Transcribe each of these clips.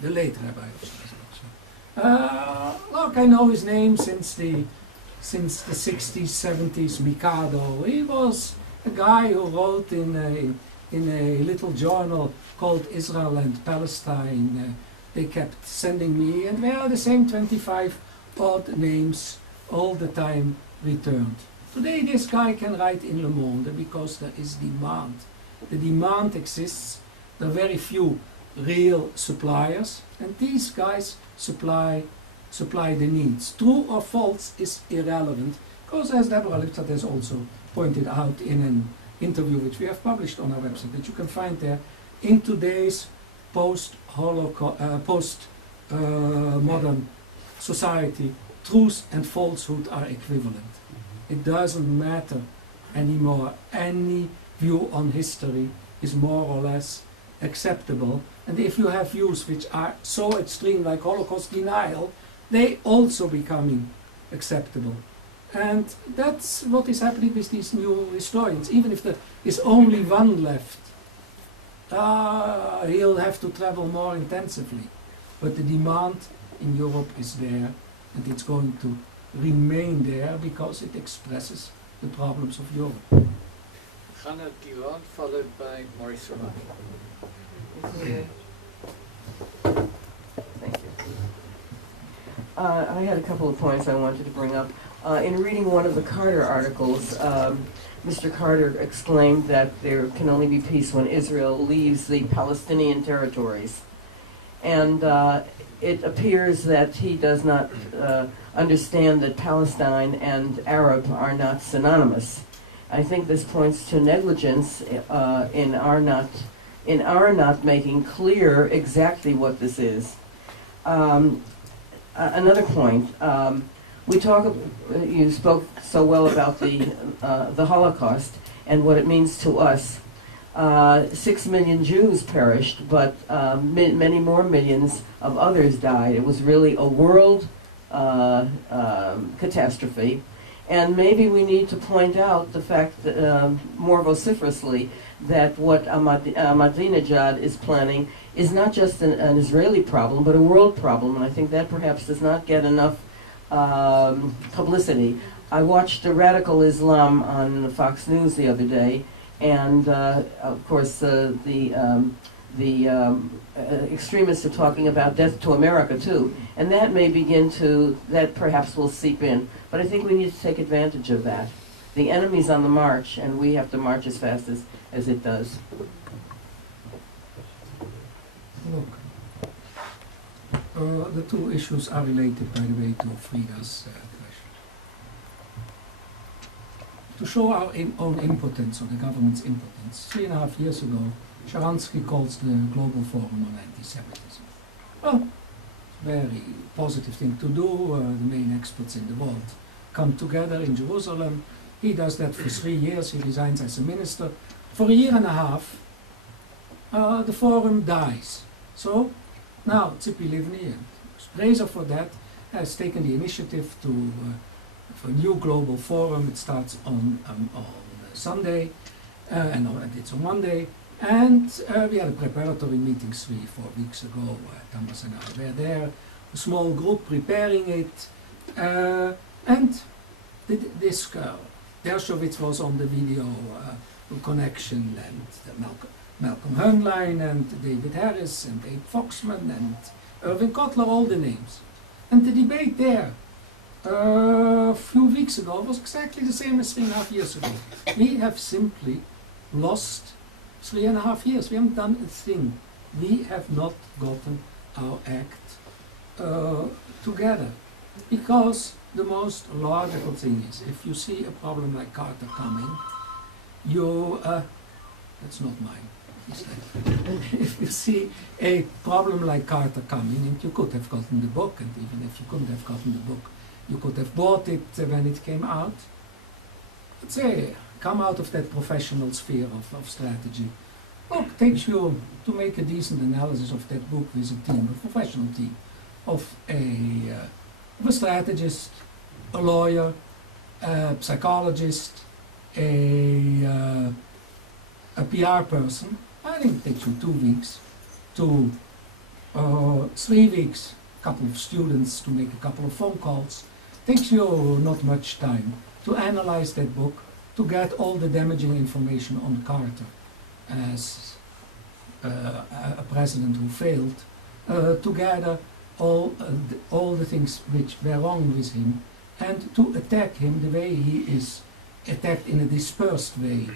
The late Rabbi of Strasbourg. Look, I know his name since the 60s, 70s, Mikado. He was a guy who wrote in a little journal called Israel and Palestine. They kept sending me, and they are the same 25 odd names all the time returned. Today this guy can write in Le Monde because there is demand. The demand exists. There are very few real suppliers, and these guys supply the needs. True or false is irrelevant, because as Deborah Lipstadt has also pointed out in an interview which we have published on our website, that you can find there, in today's post-modern society, truth and falsehood are equivalent. It doesn't matter anymore. Any view on history is more or less acceptable. And if you have views which are so extreme, like Holocaust denial, they also becoming acceptable. And that's what is happening with these new historians. Even if there is only one left, he'll have to travel more intensively. But the demand in Europe is there, and it's going to remain there because it expresses the problems of Europe. Konrad Giron, followed by Maurice Roman. Thank you. I had a couple of points I wanted to bring up. In reading one of the Carter articles, Mr. Carter exclaimed that there can only be peace when Israel leaves the Palestinian territories. And it appears that he does not understand that Palestine and Arab are not synonymous. I think this points to negligence in our not making clear exactly what this is. Another point. You spoke so well about the Holocaust and what it means to us. 6 million Jews perished, but many more millions of others died. It was really a world catastrophe. And maybe we need to point out the fact that, more vociferously, that what Ahmadinejad is planning is not just an Israeli problem, but a world problem. And I think that perhaps does not get enough publicity. I watched Radical Islam on Fox News the other day, and of course the extremists are talking about death to America too, and that may that perhaps will seep in. But I think we need to take advantage of that. The enemy's on the march, and we have to march as fast as it does. Look, the two issues are related, by the way, to Frida's question. To show our own impotence, or the government's impotence, 3.5 years ago, Sharansky calls the Global Forum on Anti-Semitism. Well, very positive thing to do. The main experts in the world come together in Jerusalem. He does that for 3 years. He resigns as a minister. For 1.5 years, the forum dies. So now Tzipi Livni, and praise her for that, has taken the initiative for a new global forum. It starts on Sunday, and it's on Monday. And we had a preparatory meeting 3-4 weeks ago. Thomas and I were there, a small group preparing it. And this girl, Dershowitz, was on the video connection, and Malcolm Hörnlein, and David Harris, and Abe Foxman, and Irving Kotler, all the names. And the debate there a few weeks ago was exactly the same as 3.5 years ago. We have simply lost 3.5 years. We haven't done a thing. We have not gotten our act together. Because the most logical thing is, if you see a problem like Carter coming, that's not mine. If you see a problem like Carter coming, and you could have gotten the book, and even if you couldn't have gotten the book, you could have bought it when it came out. Let's say, come out of that professional sphere of strategy. Book takes you to make a decent analysis of that book with a team, a professional team, of a strategist, a lawyer, a psychologist, a PR person. I think it takes you 2 weeks to 3 weeks, a couple of students to make a couple of phone calls. Takes you not much time to analyze that book, to get all the damaging information on Carter as a president who failed, to gather all the things which were wrong with him, and to attack him the way he is attacked in a dispersed way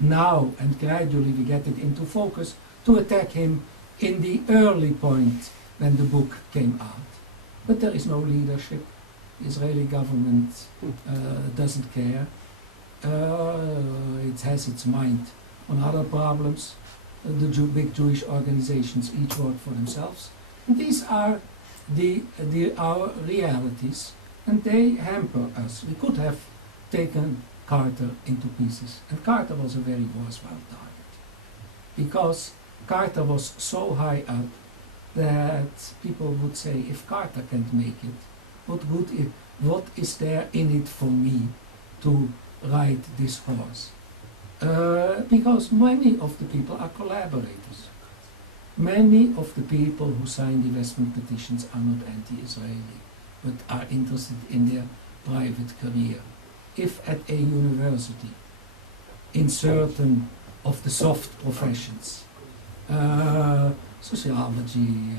now, and gradually we get it into focus, to attack him in the early point when the book came out. But there is no leadership. The Israeli government doesn't care. It has its mind on other problems. The big Jewish organizations each work for themselves. And these are our realities, and they hamper us. We could have taken Carter into pieces, and Carter was a very worthwhile target, because Carter was so high up that people would say, if Carter can't make it, what is there in it for me to ride this horse? Because many of the people are collaborators. Many of the people who sign divestment petitions are not anti-Israeli, but are interested in their private career. If at a university, in certain of the soft professions, sociology,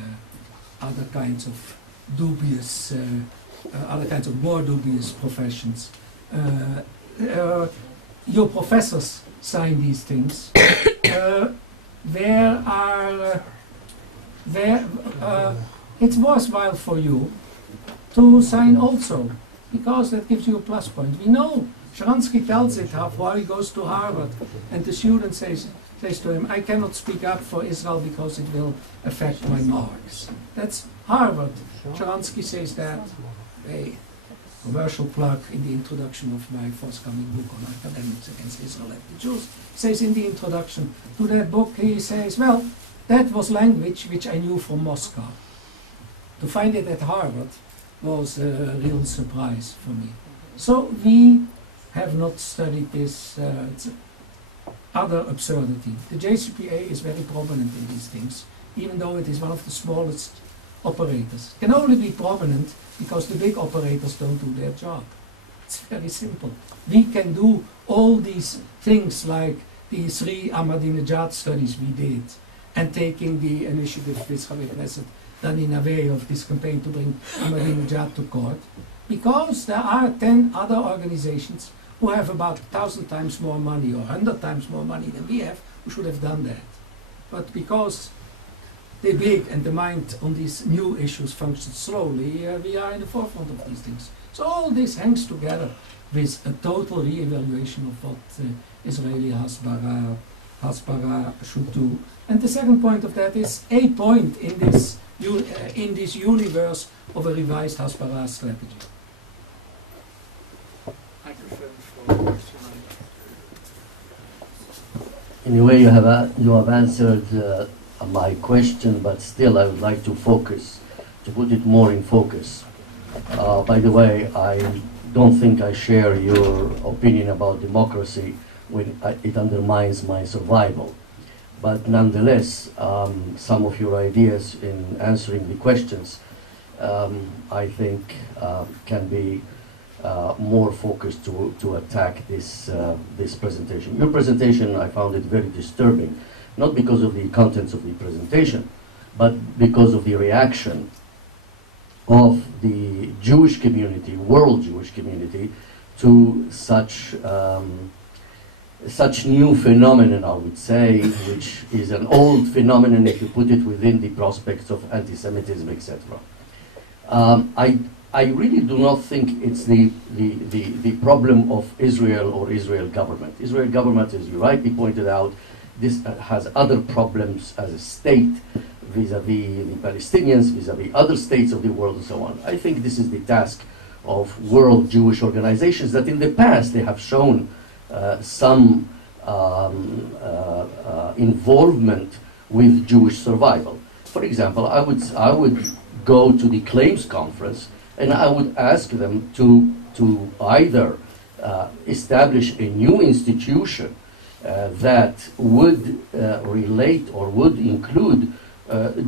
other kinds of dubious, other kinds of more dubious professions, your professors sign these things. It's worthwhile for you to sign also, because that gives you a plus point. We know Sharansky tells it while he goes to Harvard, and the student says to him, I cannot speak up for Israel because it will affect my marks. That's Harvard. Sharansky says that. A commercial plug in the introduction of my forthcoming book on academics against Israel and the Jews. Says in the introduction to that book, he says, well, that was language which I knew from Moscow. To find it at Harvard was a real surprise for me. So we have not studied this other absurdity. The JCPA is very prominent in these things, even though it is one of the smallest operators. It can only be prominent because the big operators don't do their job. It's very simple. We can do all these things like the 3 Ahmadinejad studies we did, and taking the initiative with Rabbi Knesset Dani Naveh of this campaign to bring Ahmadinejad to court, because there are 10 other organizations who have about 1,000 times more money or 100 times more money than we have, who should have done that. But because the big and the mind on these new issues functions slowly, we are in the forefront of these things. So all this hangs together with a total re-evaluation of what Israeli Hasbara should do. And the second point of that is a point in this universe of a revised Hasbara strategy. Microphone for question. In a way, you have answered my question, but still I would like to put it more in focus. By the way, I don't think I share your opinion about democracy when it undermines my survival. But nonetheless, some of your ideas in answering the questions, I think can be more focused to attack this presentation. Your presentation, I found it very disturbing, not because of the contents of the presentation, but because of the reaction of the Jewish community, world Jewish community, to such new phenomenon, I would say, which is an old phenomenon if you put it within the prospects of anti-Semitism, etc. I really do not think it's the problem of Israel or Israel government. Israel government, as you rightly pointed out, this has other problems as a state vis-a-vis the Palestinians, vis-a-vis other states of the world and so on. I think this is the task of world Jewish organizations that in the past they have shown some involvement with Jewish survival. For example, I would go to the Claims Conference and I would ask them to either establish a new institution that would relate or would include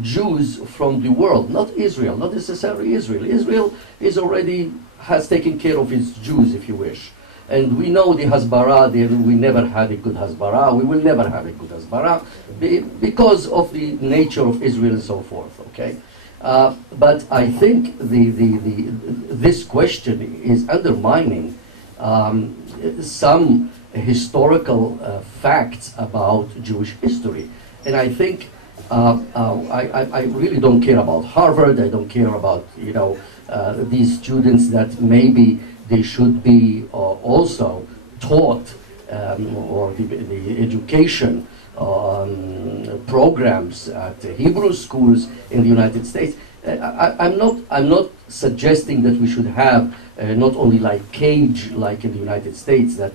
Jews from the world, not Israel, not necessarily Israel. Israel is already has taken care of its Jews, if you wish. And we know the Hasbara, we never had a good Hasbara, we will never have a good Hasbara because of the nature of Israel and so forth, okay? But I think this question is undermining some historical facts about Jewish history. And I think I really don't care about Harvard, I don't care about, you know, these students that maybe they should be also taught or the education programs at Hebrew schools in the United States. I'm not suggesting that we should have not only like Cage, like in the United States, that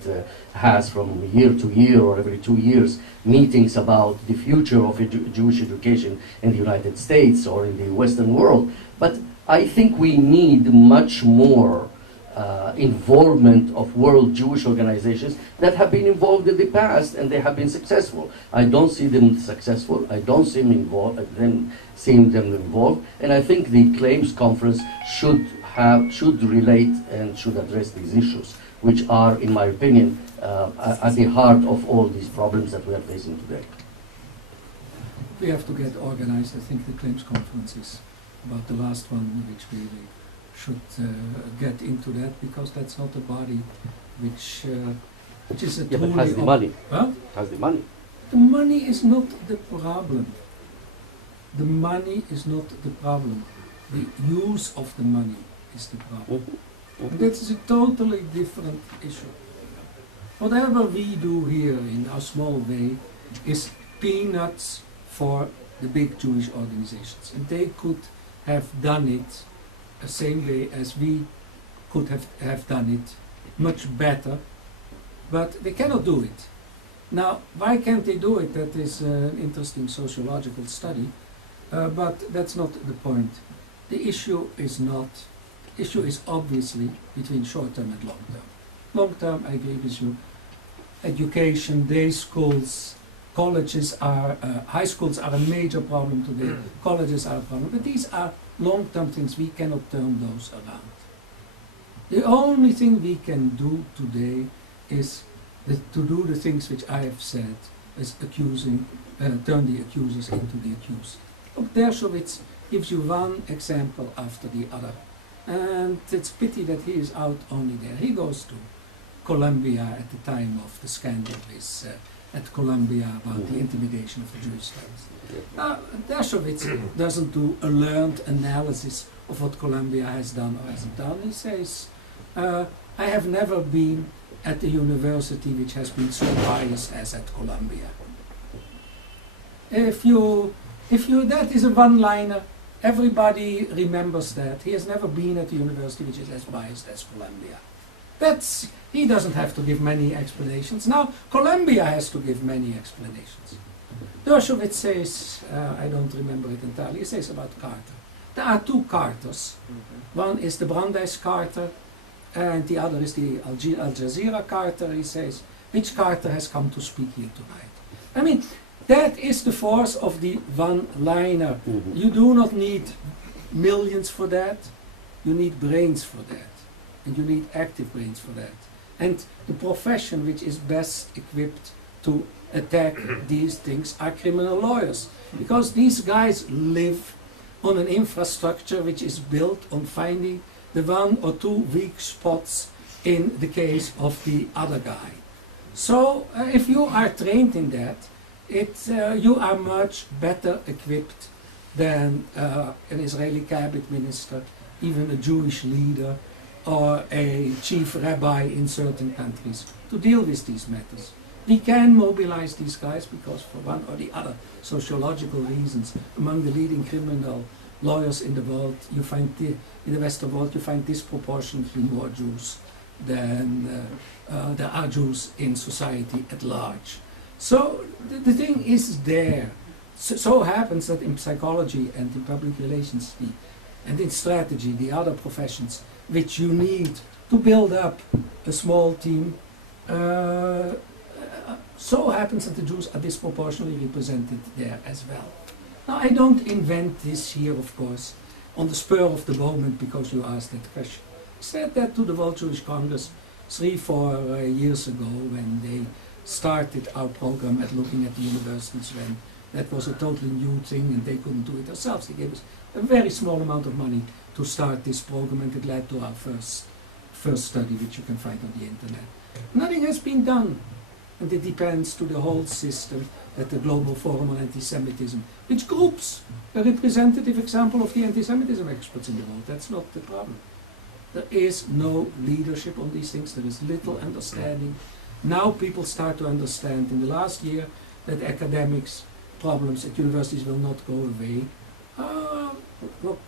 has from year to year or every 2 years meetings about the future of Jewish education in the United States or in the Western world. But I think we need much more involvement of world Jewish organizations that have been involved in the past and they have been successful. I don't see them successful. I don't see them involved. And I think the Claims Conference should relate and should address these issues, which are, in my opinion, at the heart of all these problems that we are facing today. We have to get organized. I think the Claims Conference is about the last one which we should get into that, because that's not a body which is a but has the money. Huh? Has the money. The money is not the problem. The money is not the problem. The use of the money is the problem. And that is a totally different issue. Whatever we do here in our small way is peanuts for the big Jewish organizations. And they could have done it the same way as we could have done it, much better, but they cannot do it. Now, why can't they do it? That is an interesting sociological study, but that's not the point. The issue is obviously between short-term and long-term. Long-term, I agree with you, education, day schools, colleges are, high schools are a major problem today, colleges are a problem, but these are long-term things. We cannot turn those around. The only thing we can do today is to do the things which I have said, is turn the accusers into the accused. Look, Dershowitz gives you one example after the other, and it's pity that he is out only there. He goes to Columbia at the time of the scandal with at Columbia about the intimidation of the Jewish students. Now, Dershowitz doesn't do a learned analysis of what Columbia has done or hasn't done. He says, I have never been at a university which has been so biased as at Columbia. That is a one-liner. Everybody remembers that. He has never been at a university which is as biased as Columbia. He doesn't have to give many explanations. Now, Columbia has to give many explanations. Dershowitz says, I don't remember it entirely, he says about Carter. There are two Carters. One is the Brandeis Carter, and the other is the Al Jazeera Carter. He says, which Carter has come to speak here tonight? I mean, that is the force of the one-liner. You do not need millions for that. You need brains for that. And you need active brains for that. And the profession which is best equipped to attack these things are criminal lawyers. Because these guys live on an infrastructure which is built on finding the one or two weak spots in the case of the other guy. So if you are trained in that, you are much better equipped than an Israeli cabinet minister, even a Jewish leader, or a chief rabbi in certain countries to deal with these matters. We can mobilize these guys because for one or the other sociological reasons, among the leading criminal lawyers in the world, you find in the Western world, you find disproportionately more Jews than there are Jews in society at large. So the thing is there. So happens that in psychology and in public relations and in strategy, the other professions which you need to build up a small team, so happens that the Jews are disproportionately represented there as well. Now, I don't invent this here, of course, on the spur of the moment because you asked that question. I said that to the World Jewish Congress 3-4 years ago when they started our program at looking at the universities, when that was a totally new thing and they couldn't do it themselves. They gave us a very small amount of money to start this program, and it led to our first study, which you can find on the internet. Nothing has been done, and it depends to the whole system at the Global Forum on Anti-Semitism, which groups a representative example of the anti-Semitism experts in the world. That's not the problem. There is no leadership on these things. There is little understanding. Now people start to understand in the last year that academics problems at universities will not go away. Look,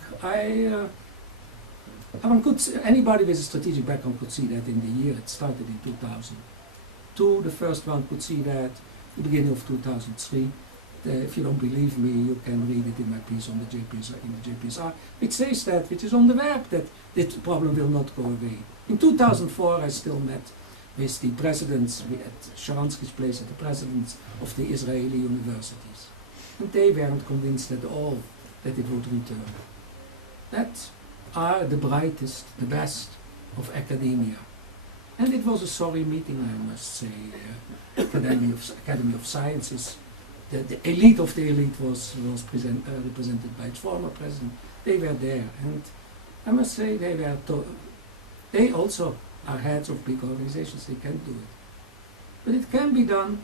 anybody with a strategic background could see that in the year it started in 2002. The first one could see that the beginning of 2003. If you don't believe me, you can read it in my piece on the JPSR, which says that, which is on the web, that this problem will not go away. In 2004, I still met with the presidents at Sharansky's place, at the presidents of the Israeli universities. And they weren't convinced at all that it would return. That are the brightest, the best of academia. And it was a sorry meeting, I must say. Academy of Sciences, the elite of the elite was represented by its former president. They were there, and I must say they also are heads of big organizations. They can do it, but it can be done,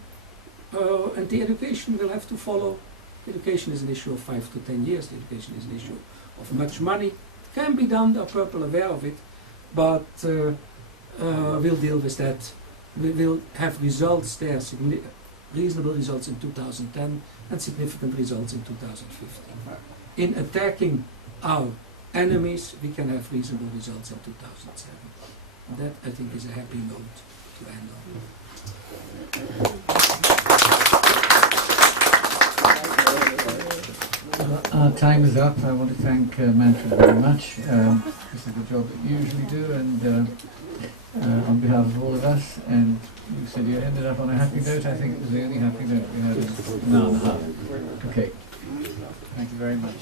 and the education will have to follow. Education is an issue of 5 to 10 years. The education is an issue of much money. It can be done. They're purple aware of it, but we'll deal with that. We will have results there, reasonable results in 2010 and significant results in 2015. In attacking our enemies, we can have reasonable results in 2007. And that, I think, is a happy note to end on. Our time is up. I want to thank Manfred very much. It's a good job that you usually do, and on behalf of all of us, and you said you ended up on a happy note. I think it was the only happy note we had in an hour and a half. Okay. Thank you very much.